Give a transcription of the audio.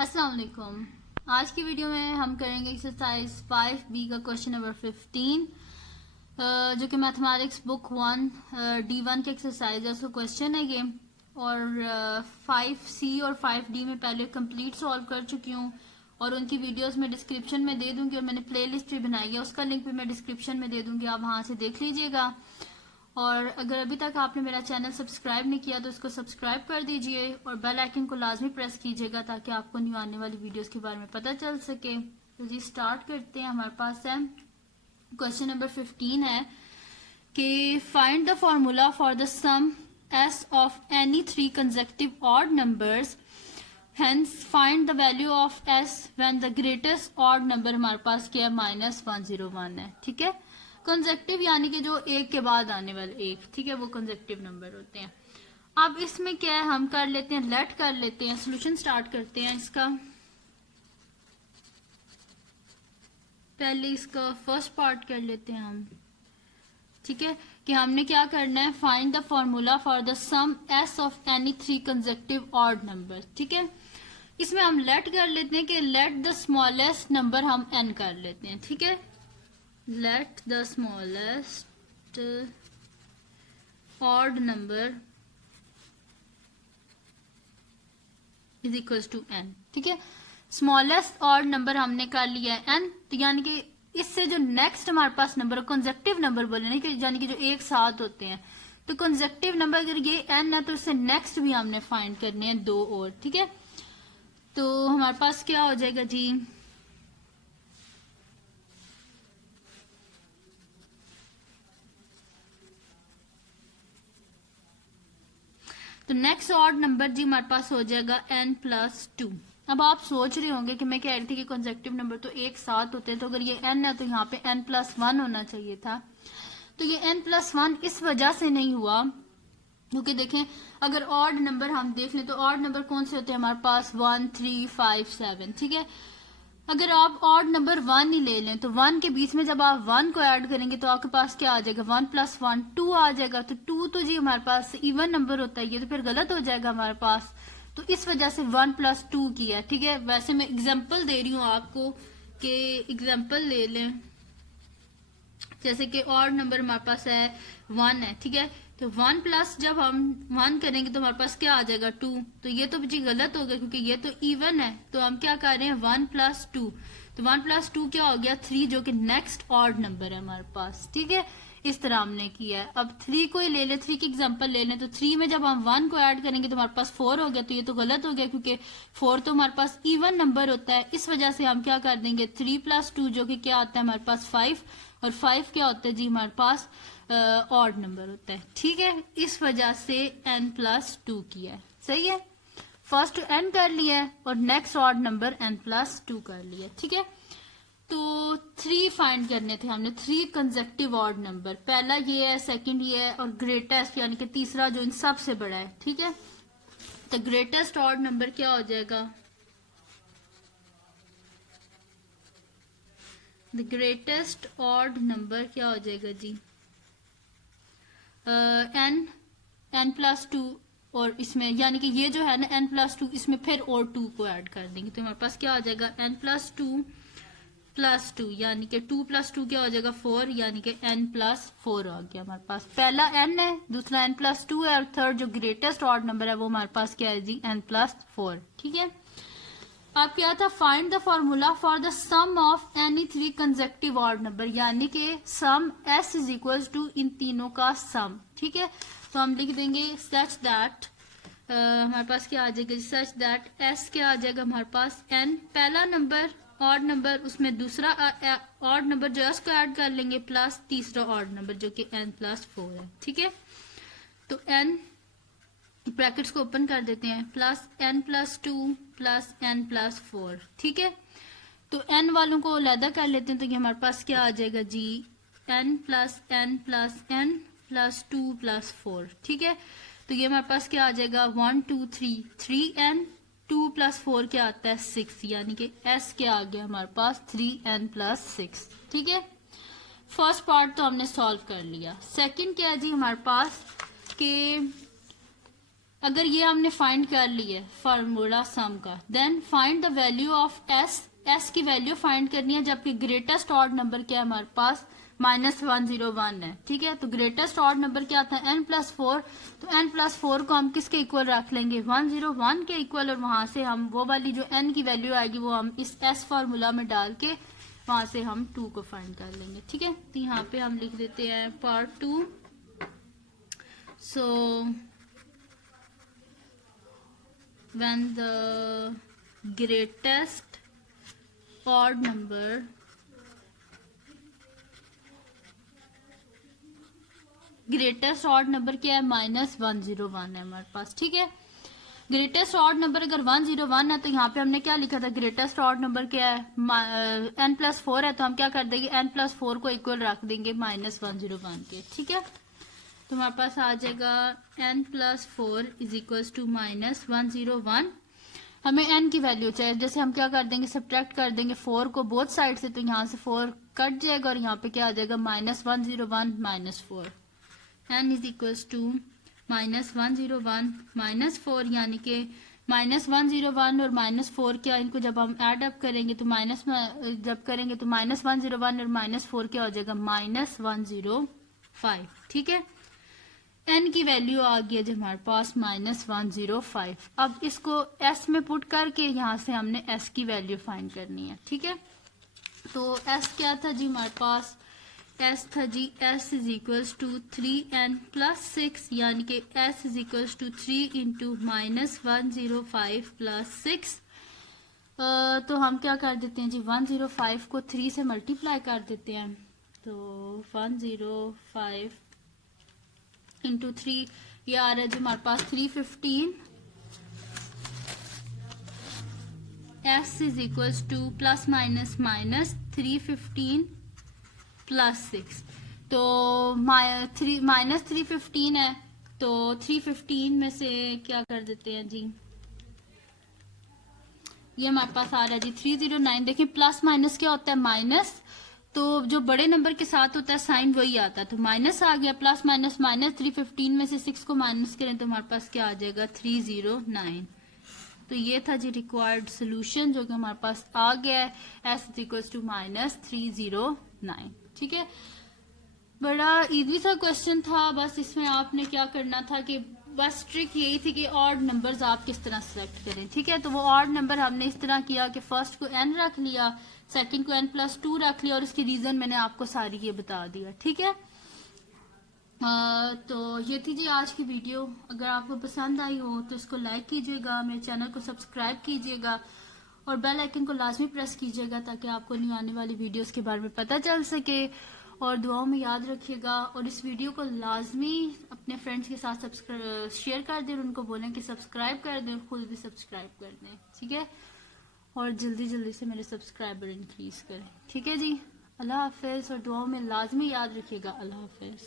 अस्सलाम वालेकुम। आज की वीडियो में हम करेंगे एक्सरसाइज 5B का क्वेश्चन नंबर 15 जो कि मैथमेटिक्स बुक 1 D1 की एक्सरसाइज है। उसका क्वेश्चन है ये। और 5C और 5D में पहले कंप्लीट सॉल्व कर चुकी हूँ और उनकी वीडियोस मैं डिस्क्रिप्शन में दे दूंगी और मैंने प्लेलिस्ट भी बनाई है, उसका लिंक भी मैं डिस्क्रिप्शन में दे दूंगी, आप वहां से देख लीजिएगा। और अगर अभी तक आपने मेरा चैनल सब्सक्राइब नहीं किया तो इसको सब्सक्राइब कर दीजिए और बेल आइकन को लाजमी प्रेस कीजिएगा ताकि आपको न्यू आने वाली वीडियोस के बारे में पता चल सके। तो जी स्टार्ट करते हैं। हमारे पास है क्वेश्चन नंबर 15 है कि find the formula for the sum S of any 3 consecutive odd numbers, hence find the value of S when the greatest odd number हमारे पास क्या है -101 है। ठीक है, कंसेक्टिव यानी कि जो एक के बाद आने वाले एक, ठीक है, वो कंसेक्टिव नंबर होते हैं। अब इसमें क्या है, हम कर लेते हैं लेट कर लेते हैं, सोल्यूशन स्टार्ट करते हैं इसका। पहले इसका फर्स्ट पार्ट कर लेते हैं हम। ठीक है, कि हमने क्या करना है, find the formula for the sum S of any 3 consecutive odd number. ठीक है, इसमें हम लेट कर लेते हैं कि लेट द स्मॉलेस्ट नंबर हम एन कर लेते हैं। ठीक है, let the smallest odd number is equals to n। ठीक है, स्मॉलेस्ट ऑड नंबर हमने कर लिया है n, तो यानी कि इससे जो नेक्स्ट हमारे पास नंबर कंसेक्टिव नंबर बोले नहीं कि यानी कि जो एक साथ होते हैं, तो कंसेक्टिव नंबर अगर ये n है तो इससे नेक्स्ट भी हमने फाइंड करने हैं दो और। ठीक है, तो हमारे पास क्या हो जाएगा जी, तो नेक्स्ट ऑड नंबर जी हमारे पास हो जाएगा n+2। अब आप सोच रहे होंगे कि मैं कह रही थी कि कंसेक्टिव नंबर तो एक साथ होते हैं, तो अगर ये n है तो यहाँ पे n+1 होना चाहिए था। तो ये n+1 इस वजह से नहीं हुआ क्योंकि देखें, अगर ऑड नंबर हम देख लें तो ऑड नंबर कौन से होते हैं हमारे पास 1, 3, 5, 7। ठीक है, अगर आप ऑड नंबर 1 ही ले लें तो 1 के बीच में जब आप 1 को ऐड करेंगे तो आपके पास क्या आ जाएगा, 1+1 2 आ जाएगा। तो 2 तो जी हमारे पास इवन नंबर होता है, ये तो फिर गलत हो जाएगा हमारे पास, तो इस वजह से 1+2 किया। ठीक है, वैसे मैं एग्जांपल दे रही हूँ आपको कि एग्जांपल ले लें, जैसे कि ऑड नंबर हमारे पास है 1 है। ठीक है, तो 1 प्लस जब हम 1 करेंगे तो हमारे पास क्या आ जाएगा 2, तो ये तो जी गलत हो गया क्योंकि ये तो इवन है। तो हम क्या कर रहे हैं 1+2, तो 1+2 क्या हो गया 3, जो कि नेक्स्ट ऑड नंबर है हमारे पास। ठीक है, इस तरह हमने किया है। अब 3 को ही ले लें, 3 की एग्जांपल ले लें, तो 3 में जब हम 1 को ऐड करेंगे तो हमारे पास 4 हो गया, तो ये तो गलत हो गया क्योंकि 4 तो हमारे पास इवन नंबर होता है। इस वजह से हम क्या कर देंगे 3+2 जो कि क्या आता है हमारे पास 5, और 5 क्या होता है जी हमारे पास ऑड नंबर होता है। ठीक है, इस वजह से n+2 किया है। सही है, फर्स्ट n कर लिया है और नेक्स्ट ऑड नंबर n+2 कर लिया। ठीक है, तो 3 फाइंड करने थे हमने, 3 कंसेक्टिव ऑड नंबर। पहला ये है, सेकंड ये है और ग्रेटेस्ट यानी कि तीसरा जो इन सबसे बड़ा है। ठीक है, तो ग्रेटेस्ट ऑड नंबर क्या हो जाएगा, द ग्रेटेस्ट ऑड नंबर क्या हो जाएगा जी n+2, और इसमें यानी कि ये जो है ना n+2, इसमें फिर और 2 को ऐड कर देंगे तो हमारे पास क्या हो जाएगा n+2+2 यानी कि 2+2 क्या हो जाएगा 4, यानी कि n+4 आ गया हमारे पास। पहला n है, दूसरा n+2 है और थर्ड जो ग्रेटेस्ट ऑड नंबर है वो हमारे पास क्या है जी n+4। ठीक है, अब क्या था, find the formula for the sum of any 3 consecutive odd number, यानी कि sum s is equal to इन तीनों का सम। ठीक है, तो हम लिख देंगे सच दैट हमारे पास क्या आ जाएगा, सच दैट s क्या आ जाएगा हमारे पास n, पहला नंबर ऑड नंबर, उसमें दूसरा ऑड नंबर जो है उसको ऐड कर लेंगे, प्लस तीसरा ऑड नंबर जो कि n+4 है। ठीक है, तो n ब्रैकेट्स को ओपन कर देते हैं, प्लस n+2 प्लस n+4। ठीक है, तो n वालों को अलहदा कर लेते हैं, तो ये हमारे पास क्या आ जाएगा जी n plus n plus n plus 2 plus 4। ठीक है, तो ये हमारे पास क्या आ जाएगा 1 2 3 3n, 2 प्लस 4 क्या आता है 6, यानी कि s क्या आ गया हमारे पास 3n प्लस 6। ठीक है, फर्स्ट पार्ट तो हमने सॉल्व कर लिया। सेकंड क्या है जी हमारे पास कि अगर ये हमने फाइंड कर ली है फार्मूला सम का, then find the value of S. S की वैल्यू फाइंड करनी है, जबकि ग्रेटेस्ट ऑड नंबर क्या है हमारे पास, -101 है। ठीक है, तो ग्रेटेस्ट ऑड नंबर क्या था, n+4। तो n+4 को हम किसके इक्वल रख लेंगे, 101 के इक्वल, और वहां से हम वो वाली जो n की वैल्यू आएगी वो हम इस s फार्मूला में डाल के वहां से हम 2 को फाइंड कर लेंगे। ठीक है, तो यहाँ पे हम लिख देते हैं part 2। So when the greatest odd number greatest odd number क्या है, -101 है हमारे पास। ठीक है, ग्रेटेस्ट ऑड नंबर अगर 101 है तो यहाँ पे हमने क्या लिखा था, ग्रेटेस्ट ऑड नंबर क्या है, n+4 है, तो हम क्या कर देंगे, n+4 को इक्वल रख देंगे -101 के। ठीक है, तो हमारे पास आ जाएगा n+4 इज इक्वल्स टू -101। हमें n की वैल्यू चाहिए, जैसे हम क्या कर देंगे, सब्ट्रैक्ट कर देंगे 4 को बोथ साइड से, तो यहाँ से 4 कट जाएगा और यहाँ पे क्या आ जाएगा, -101 -4। n इज इक्वल्स टू -101 -4, यानी कि -101 और -4 क्या, इनको जब हम एड अप करेंगे तो जब करेंगे तो -101 और -4 क्या हो जाएगा, -105। ठीक है, n की वैल्यू आ गई है जी हमारे पास -105। अब इसको s में पुट करके यहाँ से हमने s की वैल्यू फाइंड करनी है। ठीक है, तो s क्या था जी हमारे पास, s था जी s is equals to 3n+6, यानी कि s is equals to 3 into -105 + 6। तो हम क्या कर देते हैं जी, 105 को 3 से मल्टीप्लाई कर देते हैं, तो 105 इंटू 3 ये आ रहा है जी हमारे पास 315। s इज इक्वल्स टू ±-315 + 6, तो -315 है, तो 315 में से क्या कर देते हैं जी, ये हमारे पास आ रहा है जी 309। देखिए प्लस माइनस क्या होता है, माइनस, तो जो बड़े नंबर के साथ होता है साइन वही आता है, तो माइनस आ गया, प्लस माइनस माइनस, 315 में से 6 को माइनस करें तो हमारे पास क्या आ जाएगा, 309। तो ये था जी रिक्वायर्ड सोल्यूशन जो कि हमारे पास आ गया है, s इज इक्वल टू -309। ठीक है, बड़ा इजी सा क्वेश्चन था, बस इसमें आपने क्या करना था कि बस ट्रिक यही थी कि ऑड नंबर्स आप किस तरह सेलेक्ट करें। ठीक है, तो वो ऑड नंबर हमने इस तरह किया कि फर्स्ट को n रख लिया, सेकंड को n+2 रख लिया, और इसकी रीजन मैंने आपको सारी ये बता दिया। ठीक है, तो ये थी जी आज की वीडियो। अगर आपको पसंद आई हो तो इसको लाइक कीजिएगा, मेरे चैनल को सब्सक्राइब कीजिएगा और बेल आइकन को लाजमी प्रेस कीजिएगा ताकि आपको नहीं आने वाली वीडियोस के बारे में पता चल सके, और दुआओं में याद रखिएगा। और इस वीडियो को लाजमी अपने फ्रेंड्स के साथ शेयर कर दें और उनको बोलें कि सब्सक्राइब कर दें, खुद भी सब्सक्राइब कर दें। ठीक है, और जल्दी जल्दी से मेरे सब्सक्राइबर इंक्रीज करें। ठीक है जी, अल्लाह हाफिज, और दुआओं में लाजमी याद रखिएगा। अल्लाह हाफिज।